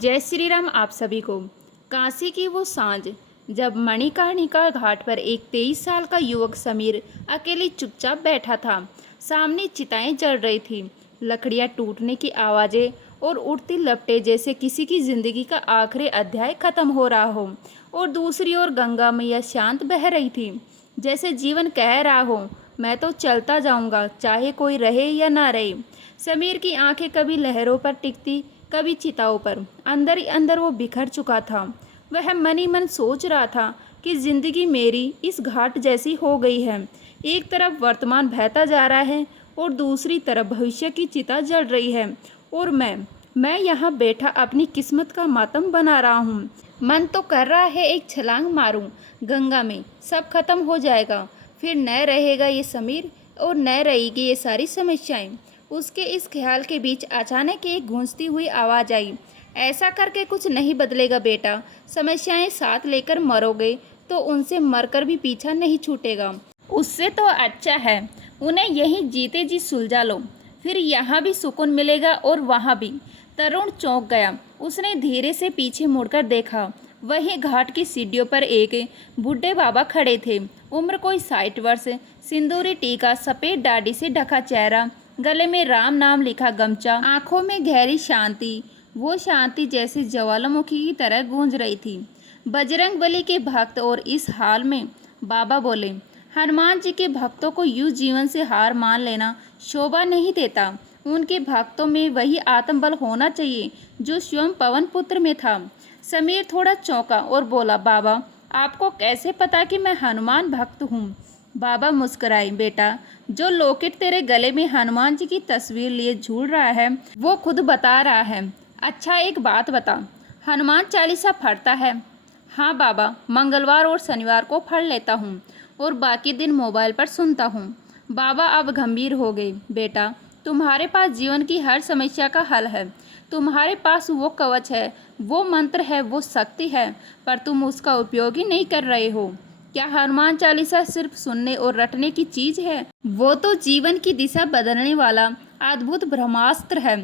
जय श्री राम आप सभी को। काशी की वो सांझ जब मणिकर्णिका घाट पर एक 23 साल का युवक समीर अकेले चुपचाप बैठा था। सामने चिताएं जल रही थी, लकड़ियां टूटने की आवाज़ें और उड़ती लपटें, जैसे किसी की जिंदगी का आखिरी अध्याय खत्म हो रहा हो। और दूसरी ओर गंगा मैया शांत बह रही थी, जैसे जीवन कह रहा हो, मैं तो चलता जाऊंगा, चाहे कोई रहे या ना रहे। समीर की आंखें कभी लहरों पर टिकती, कभी चिताओं पर। अंदर ही अंदर वो बिखर चुका था। वह मन ही मन सोच रहा था कि जिंदगी मेरी इस घाट जैसी हो गई है। एक तरफ वर्तमान बहता जा रहा है और दूसरी तरफ भविष्य की चिता जल रही है। और मैं यहाँ बैठा अपनी किस्मत का मातम बना रहा हूँ। मन तो कर रहा है एक छलांग मारूं गंगा में, सब खत्म हो जाएगा, फिर न रहेगा ये समीर और न रहेगी ये सारी समस्याएं। उसके इस ख्याल के बीच अचानक एक गूंजती हुई आवाज़ आई, ऐसा करके कुछ नहीं बदलेगा बेटा, समस्याएं साथ लेकर मरोगे तो उनसे मरकर भी पीछा नहीं छूटेगा। उससे तो अच्छा है उन्हें यहीं जीते जी सुलझा लो, फिर यहाँ भी सुकून मिलेगा और वहाँ भी। तरुण चौंक गया। उसने धीरे से पीछे मुड़कर देखा। वहीं घाट की सीढ़ियों पर एक बूढ़े बाबा खड़े थे। उम्र कोई 60 वर्ष, सिंदूरी टीका, सफ़ेद दाढ़ी से ढका चेहरा, गले में राम नाम लिखा गमछा, आंखों में गहरी शांति। वो शांति जैसे ज्वालामुखी की तरह गूंज रही थी। बजरंगबली के भक्त। और इस हाल में बाबा बोले, हनुमान जी के भक्तों को यूं जीवन से हार मान लेना शोभा नहीं देता। उनके भक्तों में वही आत्मबल होना चाहिए जो स्वयं पवन पुत्र में था। समीर थोड़ा चौंका और बोला, बाबा आपको कैसे पता कि मैं हनुमान भक्त हूँ? बाबा मुस्कुराए, बेटा जो लॉकेट तेरे गले में हनुमान जी की तस्वीर लिए झूल रहा है वो खुद बता रहा है। अच्छा एक बात बता, हनुमान चालीसा पढ़ता है? हाँ बाबा, मंगलवार और शनिवार को पढ़ लेता हूँ और बाकी दिन मोबाइल पर सुनता हूँ। बाबा अब गंभीर हो गए, बेटा तुम्हारे पास जीवन की हर समस्या का हल है। तुम्हारे पास वो कवच है, वो मंत्र है, वो शक्ति है, पर तुम उसका उपयोग ही नहीं कर रहे हो। क्या हनुमान चालीसा सिर्फ सुनने और रटने की चीज है? वो तो जीवन की दिशा बदलने वाला अद्भुत ब्रह्मास्त्र है,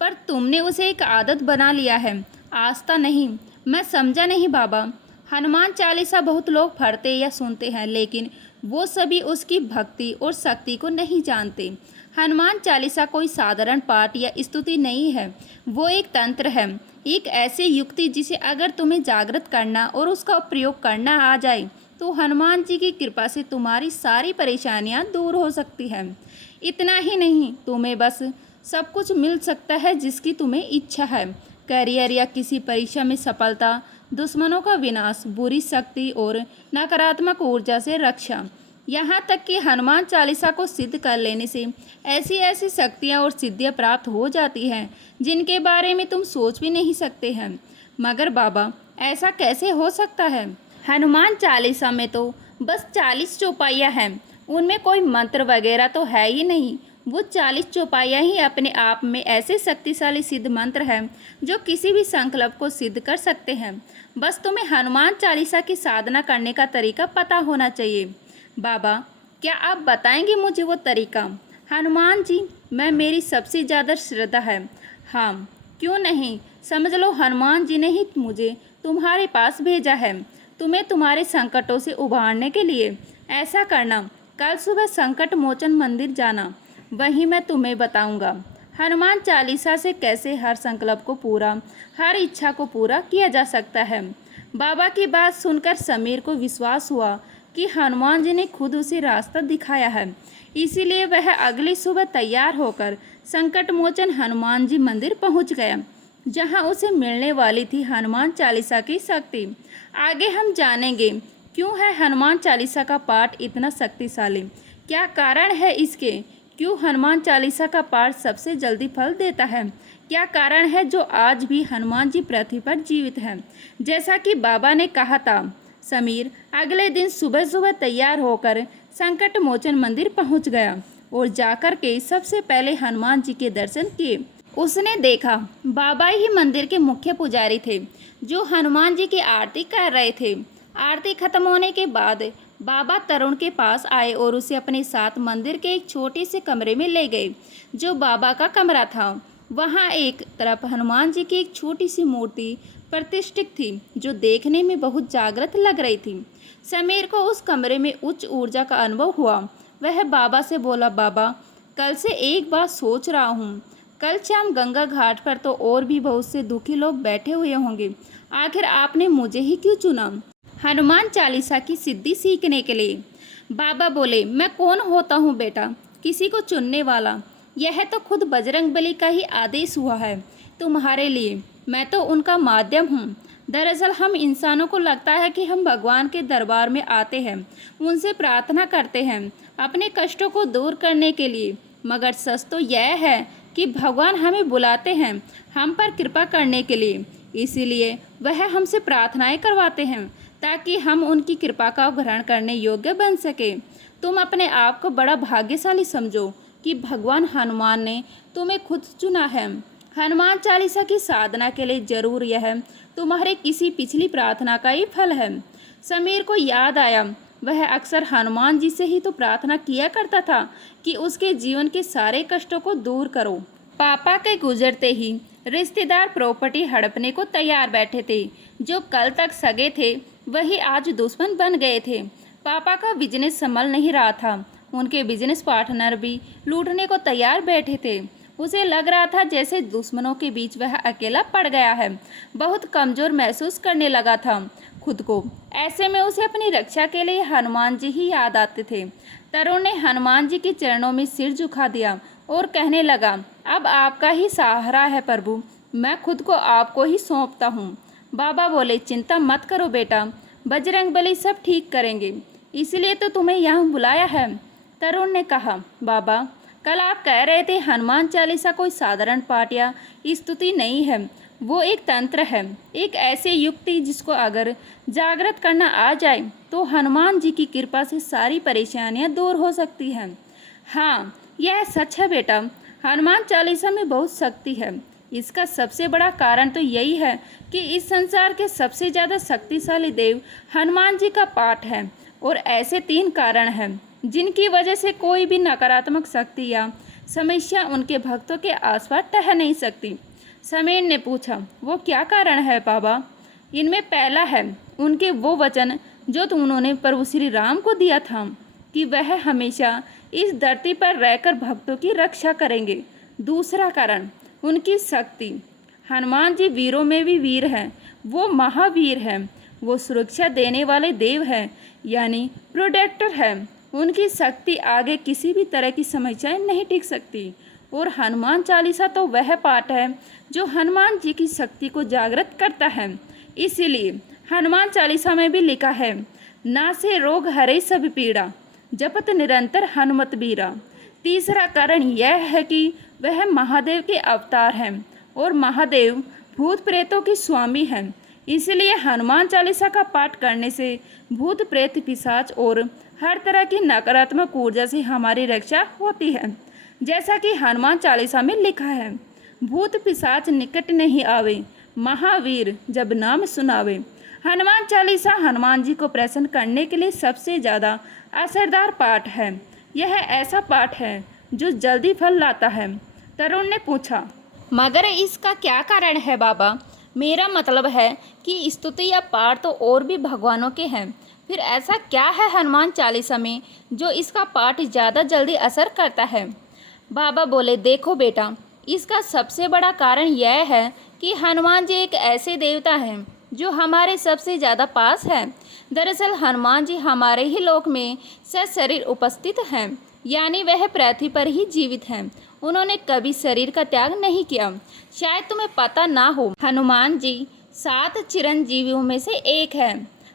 पर तुमने उसे एक आदत बना लिया है, आस्था नहीं। मैं समझा नहीं बाबा। हनुमान चालीसा बहुत लोग पढ़ते या सुनते हैं, लेकिन वो सभी उसकी भक्ति और शक्ति को नहीं जानते। हनुमान चालीसा कोई साधारण पाठ या स्तुति नहीं है, वो एक तंत्र है, एक ऐसी युक्ति जिसे अगर तुम्हें जागृत करना और उसका प्रयोग करना आ जाए तो हनुमान जी की कृपा से तुम्हारी सारी परेशानियां दूर हो सकती हैं। इतना ही नहीं, तुम्हें बस सब कुछ मिल सकता है जिसकी तुम्हें इच्छा है। करियर या किसी परीक्षा में सफलता, दुश्मनों का विनाश, बुरी शक्ति और नकारात्मक ऊर्जा से रक्षा। यहाँ तक कि हनुमान चालीसा को सिद्ध कर लेने से ऐसी ऐसी शक्तियाँ और सिद्धियाँ प्राप्त हो जाती हैं जिनके बारे में तुम सोच भी नहीं सकते हैं। मगर बाबा ऐसा कैसे हो सकता है? हनुमान चालीसा में तो बस 40 चौपाइयाँ हैं, उनमें कोई मंत्र वगैरह तो है ही नहीं। वो 40 चौपाइयाँ ही अपने आप में ऐसे शक्तिशाली सिद्ध मंत्र हैं जो किसी भी संकल्प को सिद्ध कर सकते हैं। बस तुम्हें हनुमान चालीसा की साधना करने का तरीका पता होना चाहिए। बाबा क्या आप बताएंगे मुझे वो तरीका? हनुमान जी मैं मेरी सबसे ज़्यादा श्रद्धा है। हाँ क्यों नहीं, समझ लो हनुमान जी ने ही मुझे तुम्हारे पास भेजा है, तुम्हें तुम्हारे संकटों से उबारने के लिए। ऐसा करना, कल सुबह संकट मोचन मंदिर जाना, वहीं मैं तुम्हें बताऊंगा हनुमान चालीसा से कैसे हर संकल्प को पूरा, हर इच्छा को पूरा किया जा सकता है। बाबा की बात सुनकर समीर को विश्वास हुआ कि हनुमान जी ने खुद उसे रास्ता दिखाया है। इसीलिए वह अगली सुबह तैयार होकर संकट मोचन हनुमान जी मंदिर पहुंच गया, जहां उसे मिलने वाली थी हनुमान चालीसा की शक्ति। आगे हम जानेंगे क्यों है हनुमान चालीसा का पाठ इतना शक्तिशाली, क्या कारण है इसके, क्यों हनुमान चालीसा का पाठ सबसे जल्दी फल देता है, क्या कारण है जो आज भी हनुमान जी पृथ्वी पर जीवित हैं। जैसा कि बाबा ने कहा था, समीर अगले दिन सुबह सुबह तैयार होकर संकट मोचन मंदिर पहुंच गया और जाकर के सबसे पहले हनुमान जी के दर्शन किए। उसने देखा बाबा ही मंदिर के मुख्य पुजारी थे जो हनुमान जी की आरती कर रहे थे। आरती खत्म होने के बाद बाबा तरुण के पास आए और उसे अपने साथ मंदिर के एक छोटे से कमरे में ले गए, जो बाबा का कमरा था। वहाँ एक तरफ हनुमान जी की एक छोटी सी मूर्ति प्रतिष्ठित थी जो देखने में बहुत जागृत लग रही थी। समीर को उस कमरे में उच्च ऊर्जा का अनुभव हुआ। वह बाबा से बोला, बाबा कल से एक बात सोच रहा हूँ। कल शाम गंगा घाट पर तो और भी बहुत से दुखी लोग बैठे हुए होंगे, आखिर आपने मुझे ही क्यों चुना हनुमान चालीसा की सिद्धि सीखने के लिए? बाबा बोले, मैं कौन होता हूँ बेटा किसी को चुनने वाला? यह तो खुद बजरंगबली का ही आदेश हुआ है तुम्हारे लिए, मैं तो उनका माध्यम हूँ। दरअसल हम इंसानों को लगता है कि हम भगवान के दरबार में आते हैं, उनसे प्रार्थना करते हैं अपने कष्टों को दूर करने के लिए, मगर सच तो यह है कि भगवान हमें बुलाते हैं हम पर कृपा करने के लिए। इसीलिए वह हमसे प्रार्थनाएं करवाते हैं ताकि हम उनकी कृपा का ग्रहण करने योग्य बन सके। तुम अपने आप को बड़ा भाग्यशाली समझो कि भगवान हनुमान ने तुम्हें खुद चुना है। हनुमान चालीसा की साधना के लिए जरूर यह तुम्हारे किसी पिछली प्रार्थना का ही फल है। समीर को याद आया, वह अक्सर हनुमान जी से ही तो प्रार्थना किया करता था कि उसके जीवन के सारे कष्टों को दूर करो। पापा के गुजरते ही रिश्तेदार प्रॉपर्टी हड़पने को तैयार बैठे थे। जो कल तक सगे थे वही आज दुश्मन बन गए थे। पापा का बिजनेस संभल नहीं रहा था, उनके बिजनेस पार्टनर भी लूटने को तैयार बैठे थे। उसे लग रहा था जैसे दुश्मनों के बीच वह अकेला पड़ गया है, बहुत कमज़ोर महसूस करने लगा था खुद को। ऐसे में उसे अपनी रक्षा के लिए हनुमान जी ही याद आते थे। तरुण ने हनुमान जी के चरणों में सिर झुका दिया और कहने लगा, अब आपका ही सहारा है प्रभु, मैं खुद को आपको ही सौंपता हूँ। बाबा बोले, चिंता मत करो बेटा, बजरंगबली सब ठीक करेंगे, इसलिए तो तुम्हें यहाँ बुलाया है। तरुण ने कहा, बाबा कल आप कह रहे थे हनुमान चालीसा कोई साधारण पाठ या स्तुति नहीं है, वो एक तंत्र है, एक ऐसी युक्ति जिसको अगर जागृत करना आ जाए तो हनुमान जी की कृपा से सारी परेशानियां दूर हो सकती हैं। हाँ, यह सच है बेटा, हनुमान चालीसा में बहुत शक्ति है। इसका सबसे बड़ा कारण तो यही है कि इस संसार के सबसे ज़्यादा शक्तिशाली देव हनुमान जी का पाठ है। और ऐसे 3 कारण हैं जिनकी वजह से कोई भी नकारात्मक शक्ति या समस्या उनके भक्तों के आसपास टह नहीं सकती। समीर ने पूछा, वो क्या कारण है बाबा? इनमें पहला है उनके वो वचन जो उन्होंने प्रभु श्री राम को दिया था कि वह हमेशा इस धरती पर रहकर भक्तों की रक्षा करेंगे। दूसरा कारण उनकी शक्ति, हनुमान जी वीरों में भी वीर हैं, वो महावीर हैं, वो सुरक्षा देने वाले देव हैं, यानी प्रोटेक्टर है। उनकी शक्ति आगे किसी भी तरह की समस्याएं नहीं टिक सकती। और हनुमान चालीसा तो वह पाठ है जो हनुमान जी की शक्ति को जागृत करता है। इसीलिए हनुमान चालीसा में भी लिखा है, ना से रोग हरे सब पीड़ा, जपत निरंतर हनुमत बीरा। तीसरा कारण यह है कि वह महादेव के अवतार हैं और महादेव भूत प्रेतों के स्वामी हैं। इसलिए हनुमान चालीसा का पाठ करने से भूत प्रेत पिशाच और हर तरह की नकारात्मक ऊर्जा से हमारी रक्षा होती है। जैसा कि हनुमान चालीसा में लिखा है, भूत पिशाच निकट नहीं आवे, महावीर जब नाम सुनावे। हनुमान चालीसा हनुमान जी को प्रसन्न करने के लिए सबसे ज़्यादा असरदार पाठ है। यह ऐसा पाठ है जो जल्दी फल लाता है। तरुण ने पूछा, मगर इसका क्या कारण है बाबा? मेरा मतलब है कि स्तुति या पाठ तो और भी भगवानों के हैं, फिर ऐसा क्या है हनुमान चालीसा में जो इसका पाठ ज़्यादा जल्दी असर करता है? बाबा बोले, देखो बेटा, इसका सबसे बड़ा कारण यह है कि हनुमान जी एक ऐसे देवता हैं जो हमारे सबसे ज़्यादा पास है। दरअसल हनुमान जी हमारे ही लोक में सशरीर उपस्थित हैं, यानी वह पृथ्वी पर ही जीवित हैं। उन्होंने कभी शरीर का त्याग नहीं किया। शायद तुम्हें पता ना हो, हनुमान जी 7 चिरंजीवियों में से एक है।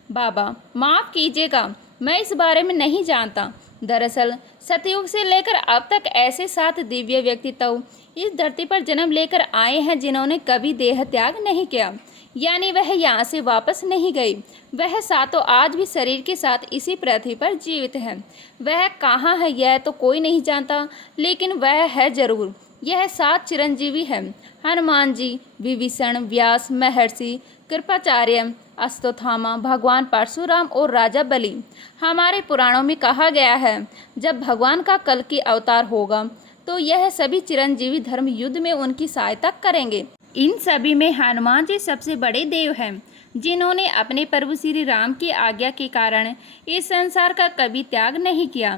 बाबा माफ़ कीजिएगा, मैं इस बारे में नहीं जानता। दरअसल सतयुग से लेकर अब तक ऐसे 7 दिव्य व्यक्तित्व इस धरती पर जन्म लेकर आए हैं जिन्होंने कभी देह त्याग नहीं किया, यानी वह यहाँ से वापस नहीं गई। वह 7 आज भी शरीर के साथ इसी पृथ्वी पर जीवित हैं। वह कहाँ है यह तो कोई नहीं जानता, लेकिन वह है जरूर। यह 7 चिरंजीवी हैं, हनुमान जी, विभीषण, व्यास, महर्षि कृपाचार्य, अश्वत्थामा, भगवान परशुराम और राजा बलि। हमारे पुराणों में कहा गया है, जब भगवान का कल्कि अवतार होगा तो यह सभी चिरंजीवी धर्म युद्ध में उनकी सहायता करेंगे। इन सभी में हनुमान जी सबसे बड़े देव हैं, जिन्होंने अपने प्रभु श्री राम की आज्ञा के कारण इस संसार का कभी त्याग नहीं किया।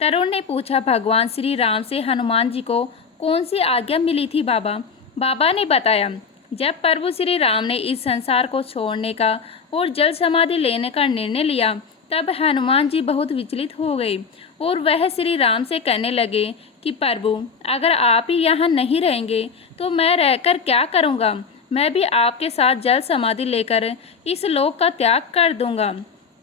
तरुण ने पूछा, भगवान श्री राम से हनुमान जी को कौन सी आज्ञा मिली थी बाबा? बाबा ने बताया, जब प्रभु श्री राम ने इस संसार को छोड़ने का और जल समाधि लेने का निर्णय लिया, तब हनुमान जी बहुत विचलित हो गए और वह श्री राम से कहने लगे कि प्रभु, अगर आप ही यहाँ नहीं रहेंगे तो मैं रहकर क्या करूँगा? मैं भी आपके साथ जल समाधि लेकर इस लोक का त्याग कर दूँगा।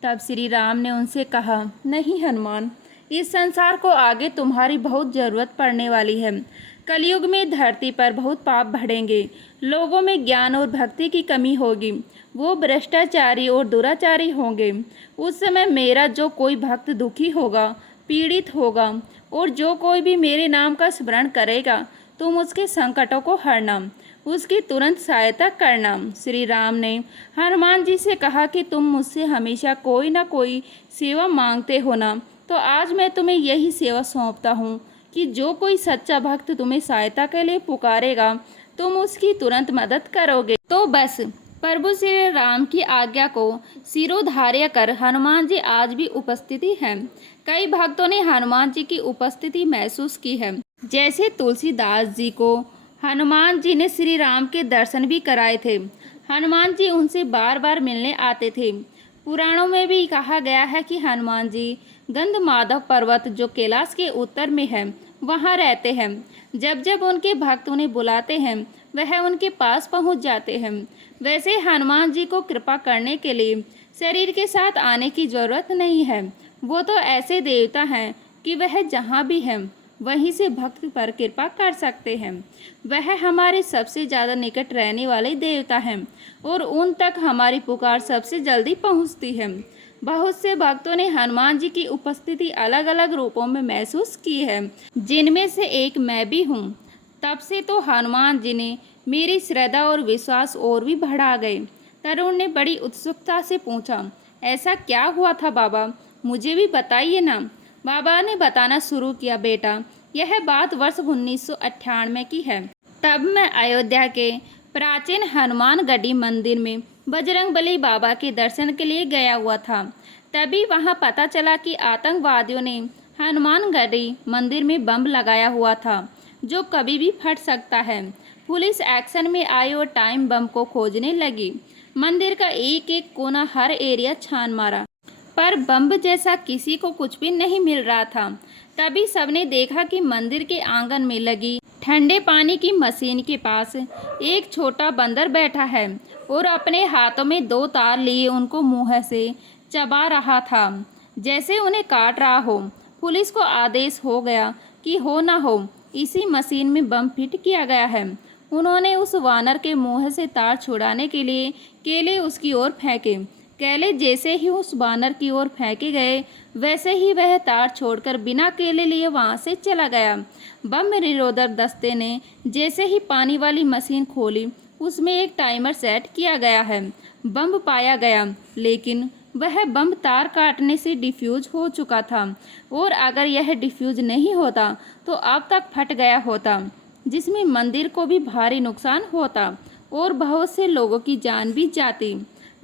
तब श्री राम ने उनसे कहा, नहीं हनुमान, इस संसार को आगे तुम्हारी बहुत ज़रूरत पड़ने वाली है। कलयुग में धरती पर बहुत पाप बढ़ेंगे, लोगों में ज्ञान और भक्ति की कमी होगी, वो भ्रष्टाचारी और दुराचारी होंगे। उस समय मेरा जो कोई भक्त दुखी होगा, पीड़ित होगा और जो कोई भी मेरे नाम का स्मरण करेगा, तुम उसके संकटों को हरना, उसकी तुरंत सहायता करना। श्री राम ने हनुमान जी से कहा कि तुम मुझसे हमेशा कोई ना कोई सेवा मांगते हो ना, तो आज मैं तुम्हें यही सेवा सौंपता हूँ कि जो कोई सच्चा भक्त तुम्हें सहायता के लिए पुकारेगा, तुम उसकी तुरंत मदद करोगे। तो बस प्रभु श्री राम की आज्ञा को शिरोधार्य कर हनुमान जी आज भी उपस्थिति हैं। कई भक्तों ने हनुमान जी की उपस्थिति महसूस की है, जैसे तुलसीदास जी को हनुमान जी ने श्री राम के दर्शन भी कराए थे। हनुमान जी उनसे बार बार मिलने आते थे। पुराणों में भी कहा गया है कि हनुमान जी गंधमाधव पर्वत, जो कैलाश के उत्तर में है, वहाँ रहते हैं। जब जब उनके भक्त उन्हें बुलाते हैं, वह उनके पास पहुँच जाते हैं। वैसे हनुमान जी को कृपा करने के लिए शरीर के साथ आने की जरूरत नहीं है। वो तो ऐसे देवता हैं कि वह जहाँ भी हैं वहीं से भक्त पर कृपा कर सकते हैं। वह हमारे सबसे ज़्यादा निकट रहने वाले देवता हैं और उन तक हमारी पुकार सबसे जल्दी पहुँचती है। बहुत से भक्तों ने हनुमान जी की उपस्थिति अलग अलग रूपों में महसूस की है, जिनमें से एक मैं भी हूँ। तब से तो हनुमान जी ने मेरी श्रद्धा और विश्वास और भी बढ़ा गए। तरुण ने बड़ी उत्सुकता से पूछा, ऐसा क्या हुआ था बाबा? मुझे भी बताइए ना। बाबा ने बताना शुरू किया, बेटा, यह बात वर्ष 1998 की है। तब मैं अयोध्या के प्राचीन हनुमानगढ़ी मंदिर में बजरंगबली बाबा के दर्शन के लिए गया हुआ था। तभी वहां पता चला कि आतंकवादियों ने हनुमानगढ़ी मंदिर में बम लगाया हुआ था, जो कभी भी फट सकता है। पुलिस एक्शन में आई और टाइम बम को खोजने लगी। मंदिर का एक एक कोना, हर एरिया छान मारा, पर बम जैसा किसी को कुछ भी नहीं मिल रहा था। तभी सबने देखा कि मंदिर के आंगन में लगी ठंडे पानी की मशीन के पास एक छोटा बंदर बैठा है और अपने हाथों में 2 तार लिए उनको मुंह से चबा रहा था, जैसे उन्हें काट रहा हो। पुलिस को आदेश हो गया कि हो ना हो, इसी मशीन में बम फिट किया गया है। उन्होंने उस वानर के मुंह से तार छुड़ाने के लिए केले उसकी ओर फेंके। केले जैसे ही उस वानर की ओर फेंके गए, वैसे ही वह तार छोड़कर बिना केले लिए वहां से चला गया। बम निरोधक दस्ते ने जैसे ही पानी वाली मशीन खोली, उसमें एक टाइमर सेट किया गया है। बम पाया गया, लेकिन वह बम तार काटने से डिफ्यूज हो चुका था और अगर यह डिफ्यूज नहीं होता तो अब तक फट गया होता, जिसमें मंदिर को भी भारी नुकसान होता और बहुत से लोगों की जान भी जाती।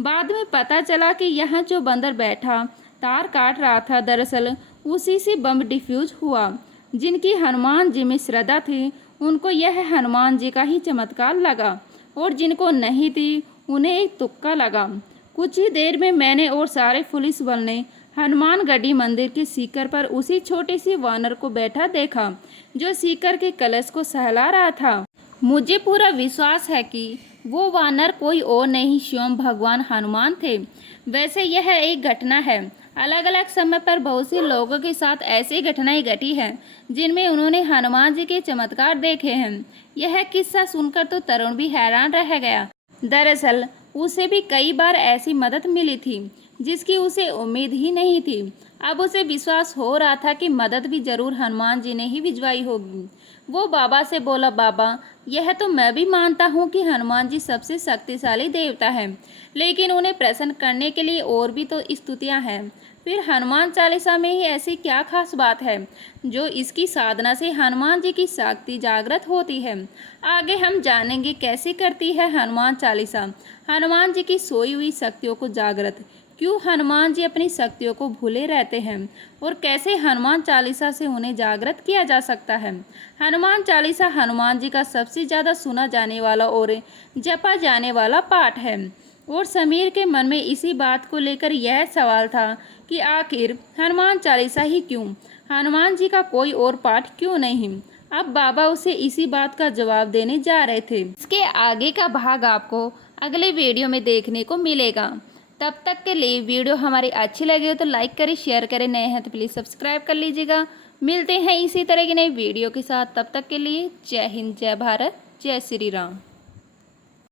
बाद में पता चला कि यहाँ जो बंदर बैठा तार काट रहा था, दरअसल उसी से बम डिफ्यूज हुआ। जिनकी हनुमान जी में श्रद्धा थी, उनको यह हनुमान जी का ही चमत्कार लगा और जिनको नहीं थी, उन्हें एक तुक्का लगा। कुछ ही देर में मैंने और सारे पुलिस बल ने हनुमानगढ़ी मंदिर के सीकर पर उसी छोटे से वानर को बैठा देखा, जो सीकर के कलश को सहला रहा था। मुझे पूरा विश्वास है कि वो वानर कोई और नहीं, स्वयं भगवान हनुमान थे। वैसे यह एक घटना है। अलग अलग समय पर बहुत से लोगों के साथ ऐसी घटनाएं घटी हैं, जिनमें उन्होंने हनुमान जी के चमत्कार देखे हैं। यह किस्सा सुनकर तो तरुण भी हैरान रह गया। दरअसल उसे भी कई बार ऐसी मदद मिली थी, जिसकी उसे उम्मीद ही नहीं थी। अब उसे विश्वास हो रहा था कि मदद भी जरूर हनुमान जी ने ही भिजवाई होगी। वो बाबा से बोला, बाबा, यह तो मैं भी मानता हूँ कि हनुमान जी सबसे शक्तिशाली देवता हैं, लेकिन उन्हें प्रसन्न करने के लिए और भी तो स्तुतियाँ हैं। फिर हनुमान चालीसा में ही ऐसी क्या खास बात है जो इसकी साधना से हनुमान जी की शक्ति जागृत होती है। आगे हम जानेंगे कैसे करती है हनुमान चालीसा हनुमान जी की सोई हुई शक्तियों को जागृत, क्यों हनुमान जी अपनी शक्तियों को भूले रहते हैं और कैसे हनुमान चालीसा से उन्हें जागृत किया जा सकता है। हनुमान चालीसा हनुमान जी का सबसे ज़्यादा सुना जाने वाला और जपा जाने वाला पाठ है और समीर के मन में इसी बात को लेकर यह सवाल था कि आखिर हनुमान चालीसा ही क्यों, हनुमान जी का कोई और पाठ क्यों नहीं। अब बाबा उसे इसी बात का जवाब देने जा रहे थे। इसके आगे का भाग आपको अगले वीडियो में देखने को मिलेगा। तब तक के लिए वीडियो हमारी अच्छी लगी हो तो लाइक करें, शेयर करें, नए हैं तो प्लीज़ सब्सक्राइब कर लीजिएगा। मिलते हैं इसी तरह की नई वीडियो के साथ, तब तक के लिए जय हिंद, जय भारत, जय श्री राम।